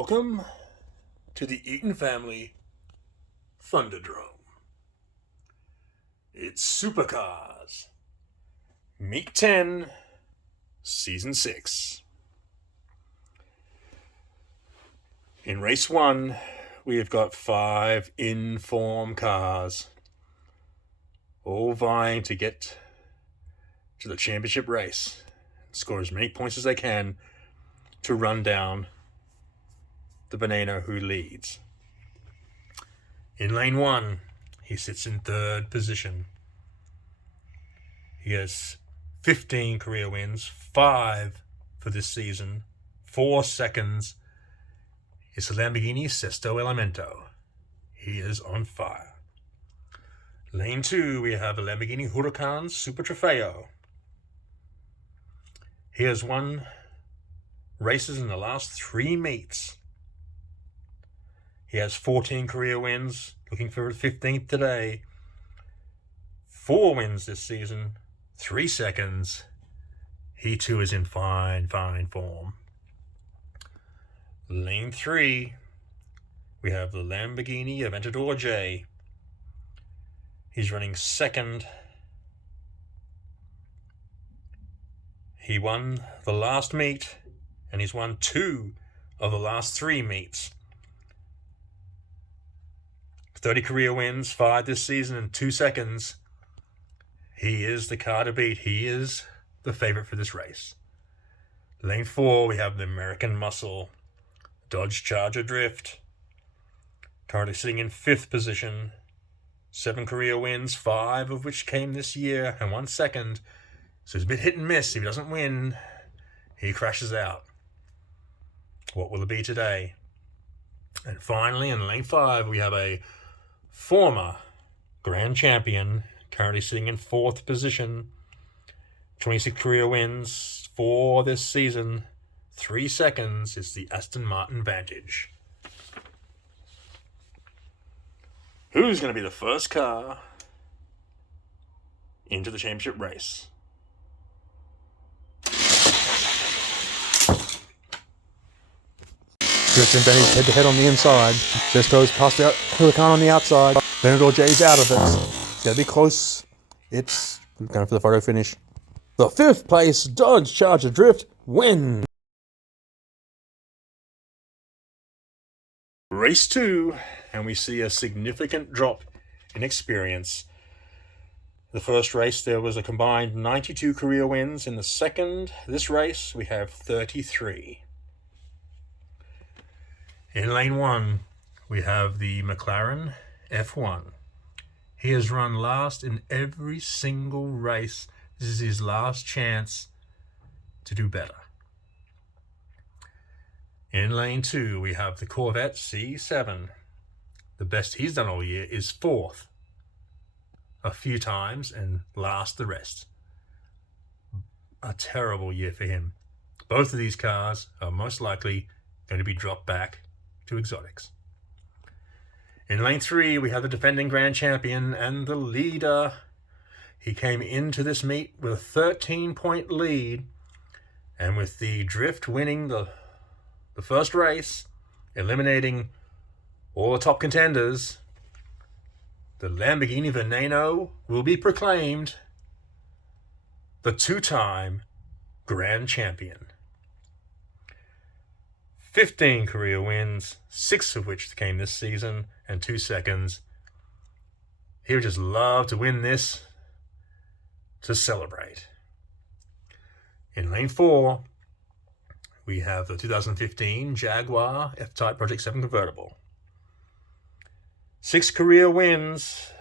Welcome to the Eaton Family Thunderdrome. It's Supercars, Meet 10, Season 6. In Race 1, we have got 5 in-form cars, all vying to get to the championship race, score as many points as they can to run down the Veneno who leads. In lane 1, he sits in 3rd position. He has 15 career wins, 5 for this season, 4 seconds. It's a Lamborghini Sesto Elemento. He is on fire. Lane 2, we have a Lamborghini Huracan Super Trofeo. He has won races in the last 3 meets. He has 14 career wins, looking for his 15th today. 4 wins this season, 3 seconds. He too is in fine form. Lane 3, we have the Lamborghini Aventador J. He's running 2nd. He won the last meet, and he's won 2 of the last 3 meets. 30 career wins, 5 this season, and 2 seconds. He is the car to beat. He is the favorite for this race. Lane 4, we have the American Muscle Dodge Charger Drift. Currently sitting in 5th position. 7 career wins, 5 of which came this year, and 1 second. So it's a bit hit and miss. If he doesn't win, he crashes out. What will it be today? And finally, in lane 5, we have a former grand champion, currently sitting in 4th position. 26 career wins, 4 this season, 3 seconds. It's the Aston Martin Vantage. Who's going to be the first car into the championship race? Christian Benny's head-to-head on the inside. Sesto's past the Huracan on the outside. Venador J's out of it. It's going to be close. It's going for the photo finish. The 5th place Dodge Charger Drift win. Race 2, and we see a significant drop in experience. The first race, there was a combined 92 career wins. In the second, this race, we have 33. In lane 1, we have the McLaren F1. He has run last in every single race. This is his last chance to do better. In lane 2, we have the Corvette C7. The best he's done all year is 4th a few times and last the rest. A terrible year for him. Both of these cars are most likely going to be dropped back to exotics. In lane 3, we have the defending grand champion and the leader. He came into this meet with a 13-point lead, and with the drift winning the first race, eliminating all the top contenders, the Lamborghini Veneno will be proclaimed the 2-time grand champion. 15 career wins, 6 of which came this season, and 2 seconds. He would just love to win this to celebrate. In lane 4, we have the 2015 Jaguar F-Type Project 7 convertible. 6 career wins,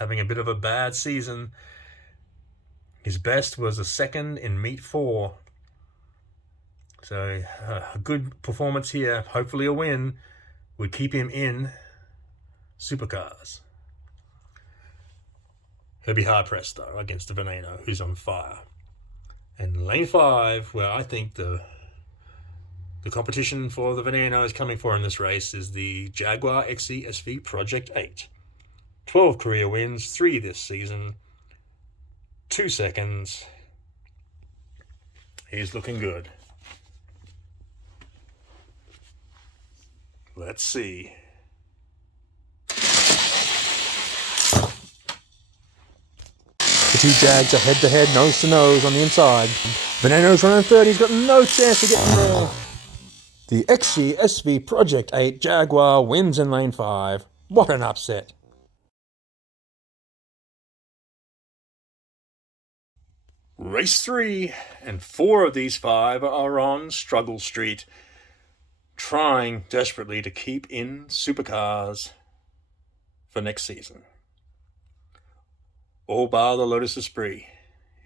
having a bit of a bad season. His best was a 2nd in meet 4. So a good performance here, hopefully a win, would keep him in Supercars. He'll be hard-pressed, though, against the Veneno, who's on fire. And lane 5, where I think the competition for the Veneno is coming for in this race, is the Jaguar XE SV Project 8. 12 career wins, 3 this season, 2 seconds. He's looking good. Let's see. The two Jags are head-to-head, nose-to-nose on the inside. Veneno's running third. He's got no chance of getting there. The XC SV Project 8 Jaguar wins in lane 5. What an upset. Race 3, and 4 of these 5 are on Struggle Street, trying desperately to keep in supercars for next season. All bar the Lotus Esprit.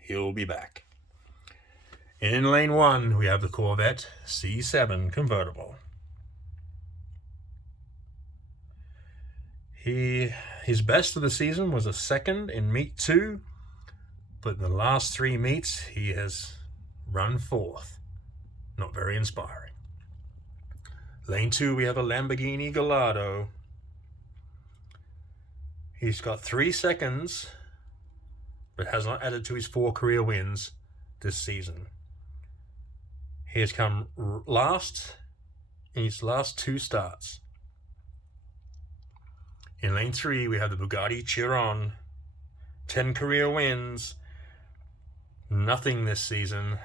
He'll be back. In lane 1, we have the Corvette C7 convertible. His best of the season was a second in meet 2, but in the last 3 meets, he has run 4th. Not very inspiring. Lane 2, we have a Lamborghini Gallardo. He's got 3 seconds, but has not added to his 4 career wins this season. He has come last in his last 2 starts. In lane 3, we have the Bugatti Chiron. 10 career wins. Nothing this season.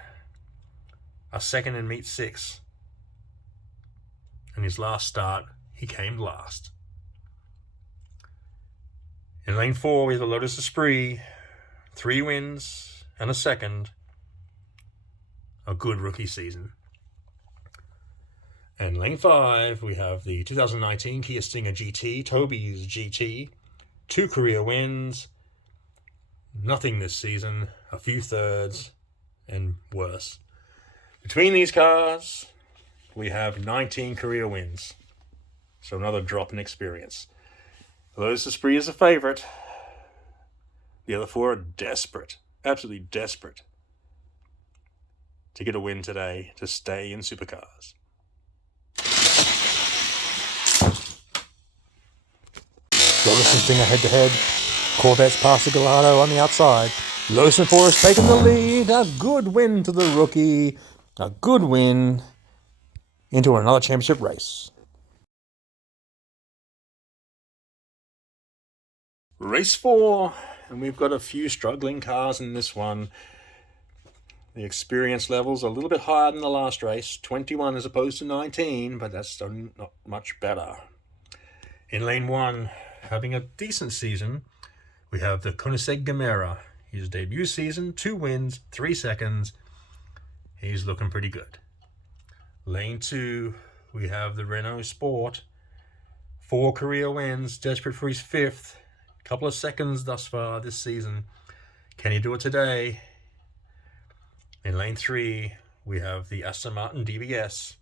A second in meet 6. In his last start, he came last. In lane 4, we have the Lotus Esprit. 3 wins and a second. A good rookie season. And lane 5, we have the 2019 Kia Stinger GT, Toby's GT. 2 career wins. Nothing this season. A few thirds and worse. Between these cars, we have 19 career wins. So another drop in experience. Lotus Esprit is a favorite. The other 4 are desperate, absolutely desperate, to get a win today to stay in supercars. Lotus and Stinger head-to-head. Corvette's past the Gallardo on the outside. Lotus and Forest taking the lead. A good win to the rookie. A good win into another championship race. Race 4, and we've got a few struggling cars in this one. The experience level's a little bit higher than the last race, 21 as opposed to 19, but that's still not much better. In lane 1, having a decent season, we have the Koenigsegg Gemera. His debut season, 2 wins, 3 seconds. He's looking pretty good. Lane 2, we have the Renault Sport. 4 career wins, desperate for his 5th. Couple of seconds thus far this season. Can he do it today? In lane 3, we have the Aston Martin DBS.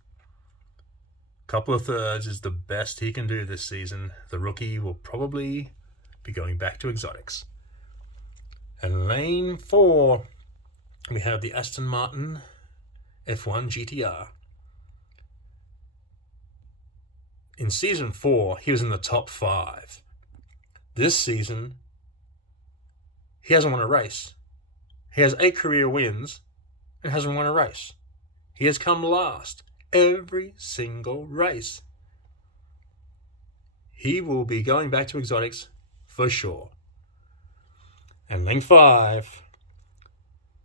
Couple of thirds is the best he can do this season. The rookie will probably be going back to exotics. And lane 4, we have the Aston Martin F1 GTR. In season 4, he was in the top 5. This season, he hasn't won a race. He has 8 career wins and hasn't won a race. He has come last every single race. He will be going back to exotics for sure. And lane 5,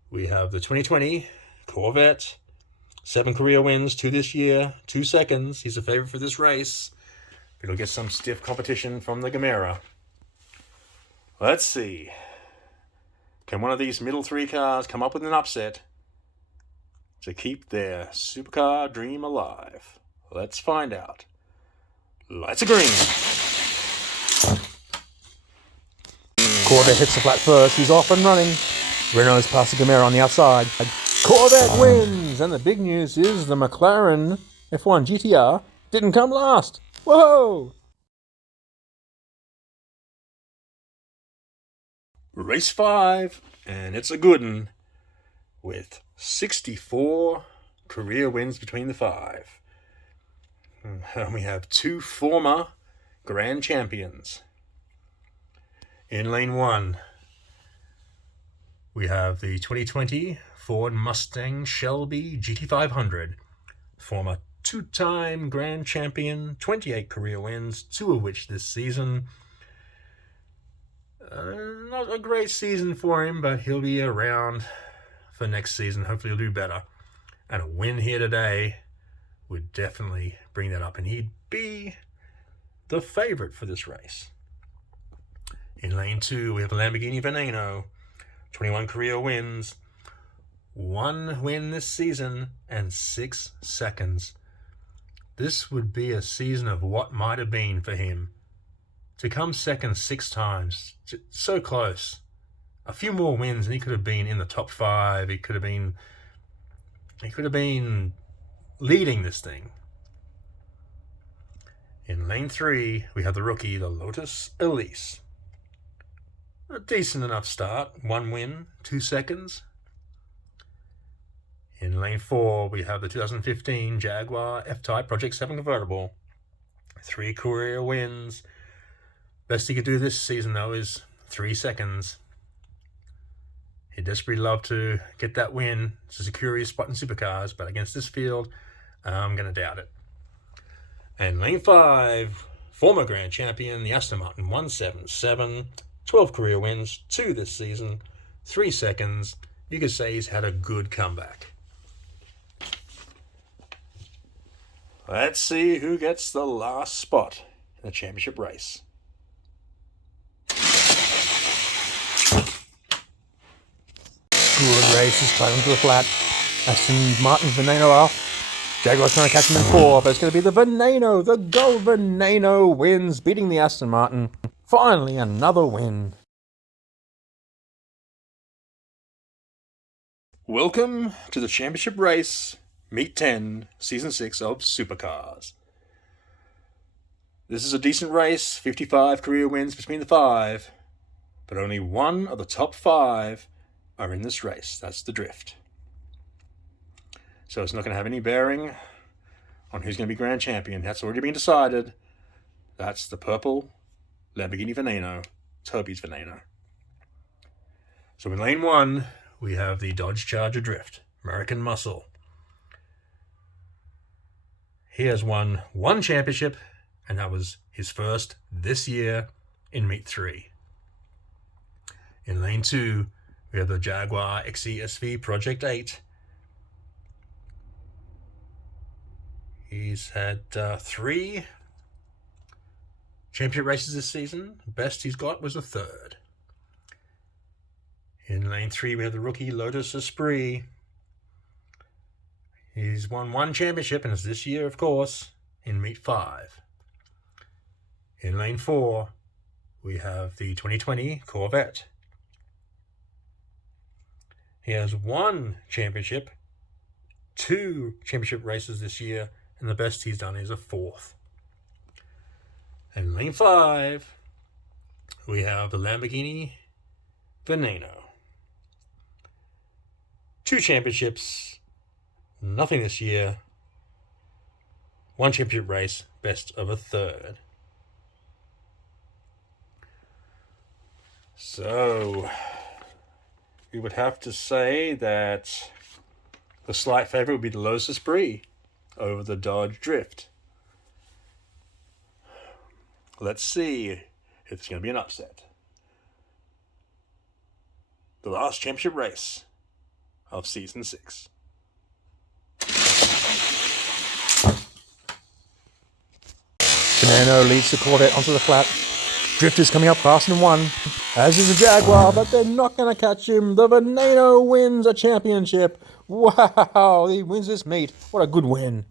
we have the 2020 Corvette. 7 career wins, 2 this year, 2 seconds. He's a favorite for this race. But he'll get some stiff competition from the Gemera. Let's see. Can one of these middle 3 cars come up with an upset to keep their supercar dream alive? Let's find out. Lights are green. Corvette hits the flat first. He's off and running. Renault's past the Gemera on the outside. Corvette wins! And the big news is the McLaren F1 GTR didn't come last. Whoa! Race 5, and it's a good one, with 64 career wins between the 5. And we have 2 former grand champions. In lane 1, we have the 2020 Ford Mustang Shelby GT500, former two-time grand champion, 28 career wins, 2 of which this season. Not a great season for him, but he'll be around for next season. Hopefully he'll do better. And a win here today would definitely bring that up, and he'd be the favorite for this race. In lane 2, we have Lamborghini Veneno, 21 career wins, 1 win this season, and 6 seconds. This would be a season of what might have been for him. To come second 6 times, so close. A few more wins and he could have been in the top 5. He could have been leading this thing. In lane 3, we have the rookie, the Lotus Elise. A decent enough start. 1 win, 2 seconds. In lane 4, we have the 2015 Jaguar F-Type Project 7 convertible. 3 career wins. Best he could do this season, though, is 3 seconds. He'd desperately love to get that win to secure his spot in supercars, but against this field, I'm going to doubt it. And lane 5, former grand champion, the Aston Martin 177, 12 career wins, 2 this season, 3 seconds. You could say he's had a good comeback. Let's see who gets the last spot in the championship race. Good race, he's climbing to the flat. Aston Martin Veneno off. Jaguar's trying to catch him in 4, but it's going to be the Veneno. The Gold Veneno wins, beating the Aston Martin. Finally, another win. Welcome to the championship race, Meet 10, Season 6 of Supercars. This is a decent race, 55 career wins between the 5, but only 1 of the top 5 are in this race. That's the drift. So it's not going to have any bearing on who's going to be grand champion. That's already been decided. That's the purple Lamborghini Veneno, Toby's Veneno. So in lane 1, we have the Dodge Charger Drift, American Muscle. He has won 1 championship, and that was his first this year in Meet 3. In lane 2, we have the Jaguar XE-SV Project 8. He's had 3 championship races this season. Best he's got was a 3rd. In lane 3, we have the rookie Lotus Esprit. He's won 1 championship, and it's this year, of course, in Meet 5. In lane 4, we have the 2020 Corvette. He has 1 championship, 2 championship races this year, and the best he's done is a 4th. In lane 5, we have the Lamborghini Veneno. 2 championships, nothing this year, 1 championship race, best of a 3rd. So we would have to say that the slight favorite would be the Lotus Esprit over the Dodge Drift. Let's see if it's going to be an upset. The last championship race of Season 6. Veneno leads the Corvette onto the flat. Drift is coming up fast in 1, as is the Jaguar, but they're not going to catch him. The Veneno wins a championship. Wow, he wins this meet. What a good win.